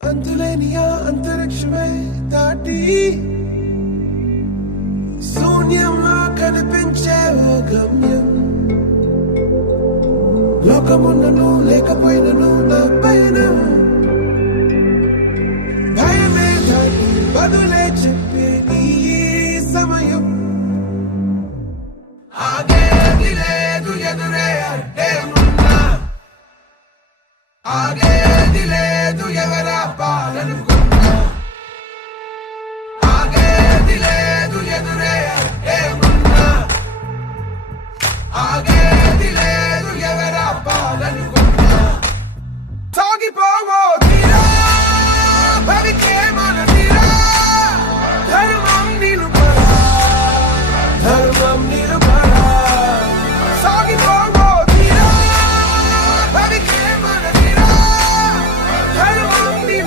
అంతులేని ఆ అంతరిక్షమే దాటి శూన్యంలో కనిపించే ఓ గమ్యం. లోకమున్నను లేకపోయినను నా పైన భయమే దాటి బదులే చెప్పే నీ సమయం. ఆగేది లేదు ఎదురే అడ్డే ఉన్నా, ఆగేది లేదు ఎవరా పాలను